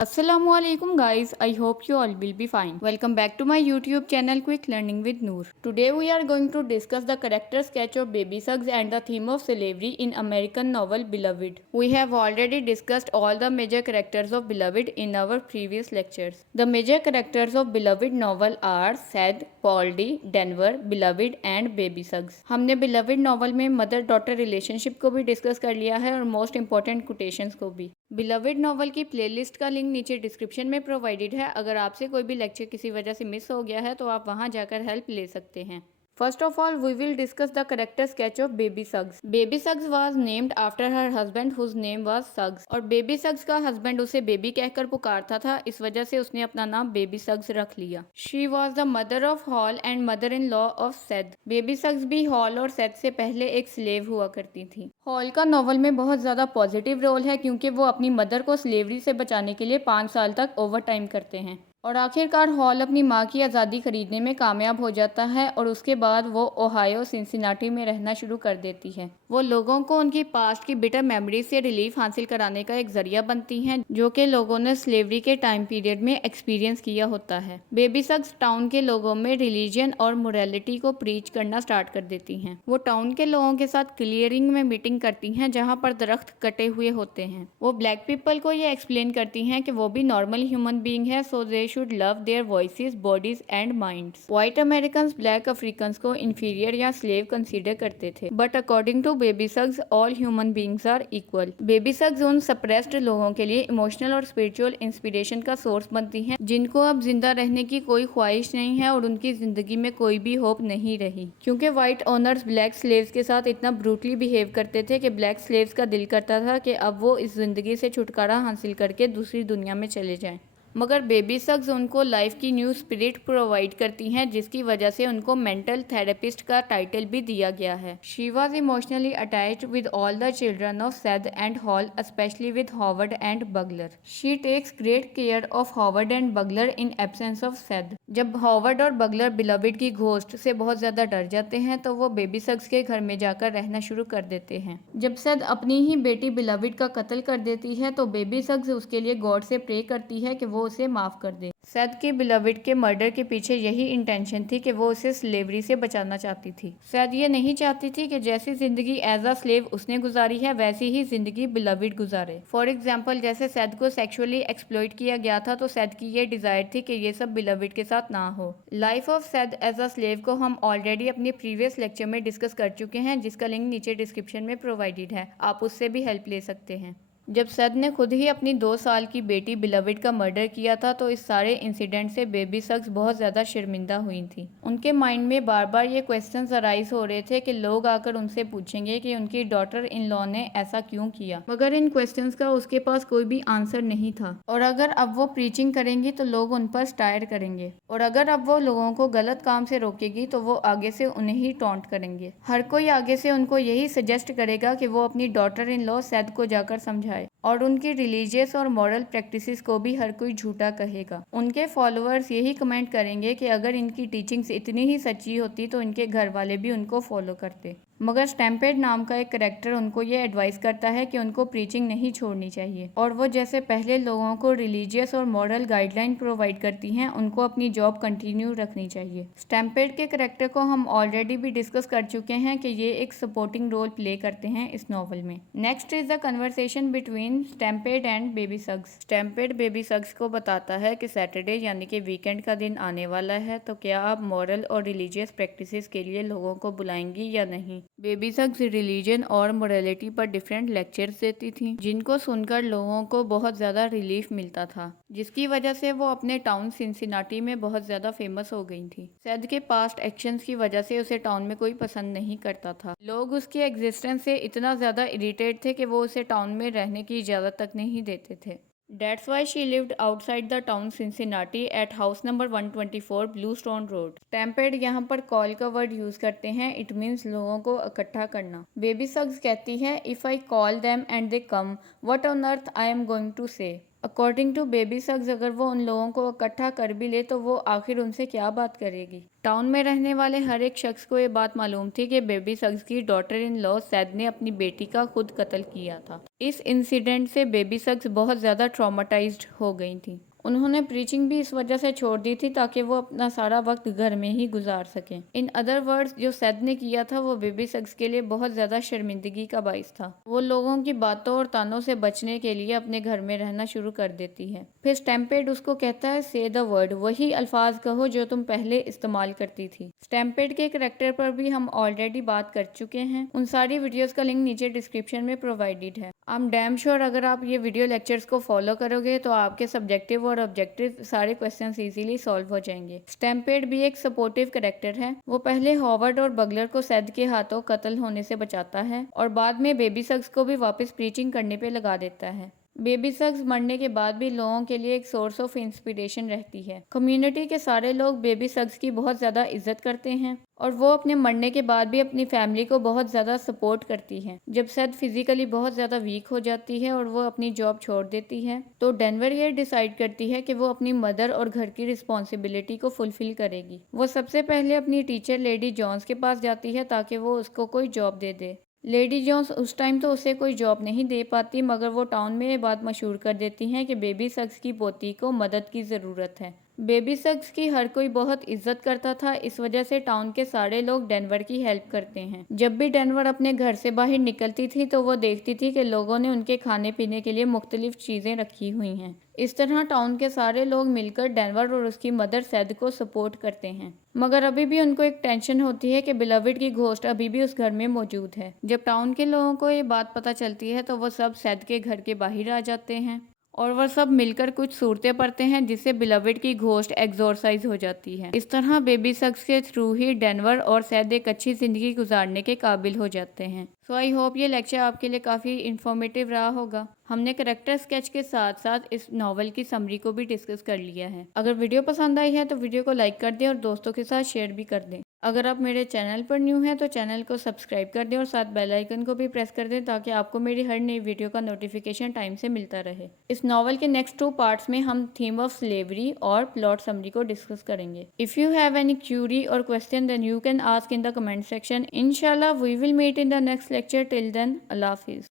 Assalamualaikum guys, I hope you all will be fine. Welcome back to my YouTube channel Quick Learning with Noor. Today we are going to discuss the character sketch of Baby Suggs and the theme of slavery in American novel Beloved. We have already discussed all the major characters of Beloved in our previous lectures. The major characters of Beloved novel are Seth, Poldy, Denver, Beloved and Baby Suggs. हमने Beloved novel में mother daughter relationship को भी discuss कर लिया है और most important quotations को भी। बिलवेड नॉवल की प्लेलिस्ट का लिंक नीचे डिस्क्रिप्शन में प्रोवाइडेड है। अगर आपसे कोई भी लेक्चर किसी वजह से मिस हो गया है तो आप वहां जाकर हेल्प ले सकते हैं। First of all, we will discuss the character sketch of Baby Suggs. Baby Suggs was named after her husband whose name was Suggs. और Baby Suggs का हस्बैंड उसे बेबी कहकर पुकारता था, इस वजह से उसने अपना नाम Baby Suggs रख लिया। She was the mother of Hall and mother-in-law of Seth. Baby Suggs भी हॉल और Seth से पहले एक स्लेव हुआ करती थी। हॉल का नॉवल में बहुत ज़्यादा पॉजिटिव रोल है क्योंकि वो अपनी मदर को स्लेवरी से बचाने के लिए 5 साल तक ओवर टाइम करते हैं और आखिरकार हॉल अपनी माँ की आज़ादी खरीदने में कामयाब हो जाता है और उसके बाद वो ओहायो सिंसिनाटी में रहना शुरू कर देती है। वो लोगों को उनकी पास्ट की बिटर मेमोरी से रिलीफ हासिल कराने का एक जरिया बनती हैं जो कि लोगों ने स्लेवरी के टाइम पीरियड में एक्सपीरियंस किया होता है। बेबी सग्स टाउन के लोगों में रिलीजन और मोरालिटी को प्रीच करना स्टार्ट कर देती हैं। वो टाउन के लोगों के साथ क्लियरिंग में मीटिंग करती हैं जहाँ पर दरख्त कटे हुए होते हैं। वो ब्लैक पीपल को ये एक्सप्लेन करती हैं कि वो भी नॉर्मल ह्यूमन बीइंग है, सो दे should love their voices, bodies and minds. White Americans black Africans को inferior या slave consider करते थे, but according to Baby Suggs, all human beings are equal. Baby Suggs उन suppressed लोगों के लिए emotional और spiritual inspiration का source बनती हैं, जिनको अब जिंदा रहने की कोई ख्वाहिश नहीं है और उनकी जिंदगी में कोई भी होप नहीं रही, क्योंकि white owners black slaves के साथ इतना brutally behave करते थे कि black slaves का दिल करता था कि अब वो इस जिंदगी से छुटकारा हासिल करके दूसरी दुनिया में चले जाएं। मगर बेबी सग्स उनको लाइफ की न्यू स्पिरिट प्रोवाइड करती हैं जिसकी वजह से उनको मेंटल थेरेपिस्ट का टाइटल भी दिया गया है। She was emotionally attached with all the children of Sethe and Halle, specially with Howard and Buglar. She takes great care of Howard and Buglar in absence of Sethe. जब Howard और Buglar Beloved की ghost से बहुत ज्यादा डर जाते हैं तो वो बेबी सग्स के घर में जाकर रहना शुरू कर देते हैं। जब सेथ अपनी ही बेटी बिलवेड का कत्ल कर देती है तो बेबी सग्स उसके लिए गॉड से प्रे करती है कि वो उसे माफ कर दे। सेथ की बिलवेड के मर्डर के पीछे यही इंटेंशन थी कि वो उसे स्लेवरी से बचाना चाहती थी। सेथ ये नहीं चाहती थी कि जैसी जिंदगी एज अ स्लेव उसने गुजारी है वैसी ही जिंदगी बिलवेड गुजारे। फॉर एग्जाम्पल, जैसे सेथ को सेक्सुअली एक्सप्लॉइट किया गया था तो सेथ की ये डिजायर थी कि ये सब बिलवेड के साथ ना हो। Life of Sethe as a slave को हम ऑलरेडी अपने प्रीवियस लेक्चर में डिस्कस कर चुके हैं, जिसका लिंक नीचे डिस्क्रिप्शन में प्रोवाइडेड है, आप उससे भी हेल्प ले सकते हैं। जब सेथ ने खुद ही अपनी 2 साल की बेटी बिलवेड का मर्डर किया था तो इस सारे इंसिडेंट से बेबी सग्स बहुत ज़्यादा शर्मिंदा हुई थी। उनके माइंड में बार बार ये क्वेश्चंस अराइज हो रहे थे कि लोग आकर उनसे पूछेंगे कि उनकी डॉटर इन लॉ ने ऐसा क्यों किया, मगर इन क्वेश्चंस का उसके पास कोई भी आंसर नहीं था। और अगर अब वो प्रीचिंग करेंगी तो लोग उन पर स्टायर करेंगे और अगर अब वो लोगों को गलत काम से रोकेगी तो वो आगे से उन्हें ही टॉन्ट करेंगे। हर कोई आगे से उनको यही सजेस्ट करेगा कि वो अपनी डॉटर इन लॉ सेथ को जाकर समझाए और उनकी रिलीजियस और मॉरल प्रैक्टिसेस को भी हर कोई झूठा कहेगा। उनके फॉलोअर्स यही कमेंट करेंगे कि अगर इनकी टीचिंग्स इतनी ही सच्ची होती तो इनके घर वाले भी उनको फॉलो करते। मगर स्टैम्पेड नाम का एक करेक्टर उनको ये एडवाइस करता है कि उनको प्रीचिंग नहीं छोड़नी चाहिए और वो जैसे पहले लोगों को रिलीजियस और मॉरल गाइडलाइन प्रोवाइड करती हैं उनको अपनी जॉब कंटिन्यू रखनी चाहिए। स्टैम्पेड के करेक्टर को हम ऑलरेडी भी डिस्कस कर चुके हैं कि ये एक सपोर्टिंग रोल प्ले करते हैं इस नॉवल में। Next is the conversation between Stamp Paid and Baby Suggs. Stamp Paid Baby Suggs को बताता है कि सैटरडे यानी कि वीकेंड का दिन आने वाला है, तो क्या आप मॉरल और रिलीजियस प्रैक्टिसेस के लिए लोगों को बुलाएंगी या नहीं। बेबी सग्स रिलीजन और मोरालिटी पर डिफरेंट लेक्चर्स देती थी जिनको सुनकर लोगों को बहुत ज़्यादा रिलीफ मिलता था, जिसकी वजह से वो अपने टाउन सिंसिनाटी में बहुत ज़्यादा फेमस हो गई थी। सेथ के पास्ट एक्शंस की वजह से उसे टाउन में कोई पसंद नहीं करता था। लोग उसके एग्जिस्टेंस से इतना ज़्यादा इरिटेट थे कि वो उसे टाउन में रहने की इजाज़त तक नहीं देते थे। That's why she lived outside the town Cincinnati at house number 124 Bluestone Road. Stampede यहाँ पर कॉल का वर्ड यूज करते हैं, इट मीन्स लोगों को इकट्ठा करना। बेबी सग्स कहती है, if I call them and they come, what on earth I am going to say. According to Baby Suggs अगर वो उन लोगों को इकट्ठा कर भी ले तो वो आखिर उनसे क्या बात करेगी। टाउन में रहने वाले हर एक शख्स को ये बात मालूम थी कि बेबी सक्स की डॉटर इन लॉ सैद ने अपनी बेटी का खुद कत्ल किया था। इस इंसिडेंट से बेबी सक्स बहुत ज़्यादा ट्रॉमाटाइज्ड हो गई थी। उन्होंने प्रीचिंग भी इस वजह से छोड़ दी थी ताकि वो अपना सारा वक्त घर में ही गुजार सकें। इन अदर वर्ड्स जो सैद ने किया था वो बेबी सक्स के लिए बहुत ज़्यादा शर्मिंदगी का बाइस था। वो लोगों की बातों और तानों से बचने के लिए अपने घर में रहना शुरू कर देती है। फिर स्टैम्पेड उसको कहता है से द वर्ड, वही अल्फाज कहो जो तुम पहले इस्तेमाल करती थी। स्टैम्पेड के करैक्टर पर भी हम ऑलरेडी बात कर चुके हैं। उन सारी वीडियोस का लिंक नीचे डिस्क्रिप्शन में प्रोवाइडेड है। आई एम डैम श्योर अगर आप ये वीडियो लेक्चर्स को फॉलो करोगे तो आपके सब्जेक्टिव और ऑब्जेक्टिव सारे क्वेश्चंस इजीली सॉल्व हो जाएंगे। स्टैम्पेड भी एक सपोर्टिव कैरेक्टर है। वो पहले हॉवर्ड और बगलर को सैद के हाथों कत्ल होने से बचाता है और बाद में बेबी सक्स को भी वापस प्रीचिंग करने पे लगा देता है। बेबी सक्स मरने के बाद भी लोगों के लिए एक सोर्स ऑफ इंस्पिरेशन रहती है। कम्युनिटी के सारे लोग बेबी सक्स की बहुत ज़्यादा इज्जत करते हैं और वो अपने मरने के बाद भी अपनी फैमिली को बहुत ज़्यादा सपोर्ट करती है। जब सैद फिजिकली बहुत ज़्यादा वीक हो जाती है और वो अपनी जॉब छोड़ देती है तो डेनवर ये डिसाइड करती है कि वो अपनी मदर और घर की रिस्पॉन्सिबिलिटी को फुलफिल करेगी। वो सबसे पहले अपनी टीचर लेडी जॉन्स के पास जाती है ताकि वो उसको कोई जॉब दे दे। लेडी जॉन्स उस टाइम तो उसे कोई जॉब नहीं दे पाती मगर वो टाउन में ये बात मशहूर कर देती हैं कि बेबी सक्स की पोती को मदद की ज़रूरत है। बेबी सक्स की हर कोई बहुत इज्जत करता था, इस वजह से टाउन के सारे लोग डेनवर की हेल्प करते हैं। जब भी डेनवर अपने घर से बाहर निकलती थी तो वो देखती थी कि लोगों ने उनके खाने पीने के लिए मुख्तलिफ चीज़ें रखी हुई हैं। इस तरह टाउन के सारे लोग मिलकर डेनवर और उसकी मदर सैद को सपोर्ट करते हैं। मगर अभी भी उनको एक टेंशन होती है कि बिलविड की घोस्ट अभी भी उस घर में मौजूद है। जब टाउन के लोगों को ये बात पता चलती है तो वो सब सैद के घर के बाहर आ जाते हैं और वह सब मिलकर कुछ सूरतें पढ़ते हैं जिससे बिलविड की घोस्ट एक्सोरसाइज हो जाती है। इस तरह बेबी सक्स के थ्रू ही डेनवर और सैद एक अच्छी ज़िंदगी गुजारने के काबिल हो जाते हैं। सो आई होप ये लेक्चर आपके लिए काफ़ी इन्फॉर्मेटिव रहा होगा। हमने करेक्टर स्केच के साथ साथ इस नॉवल की समरी को भी डिस्कस कर लिया है। अगर वीडियो पसंद आई है तो वीडियो को लाइक कर दें और दोस्तों के साथ शेयर भी कर दें। अगर आप मेरे चैनल पर न्यू हैं तो चैनल को सब्सक्राइब कर दें और साथ बेल आइकन को भी प्रेस कर दें ताकि आपको मेरी हर नई वीडियो का नोटिफिकेशन टाइम से मिलता रहे। इस नॉवल के नेक्स्ट 2 पार्ट्स में हम थीम ऑफ स्लेवरी और प्लॉट समरी को डिस्कस करेंगे। If you have any query और question then you can ask in the comment section. इंशाल्लाह we will meet in the next lecture. Till then, Allah Hafiz.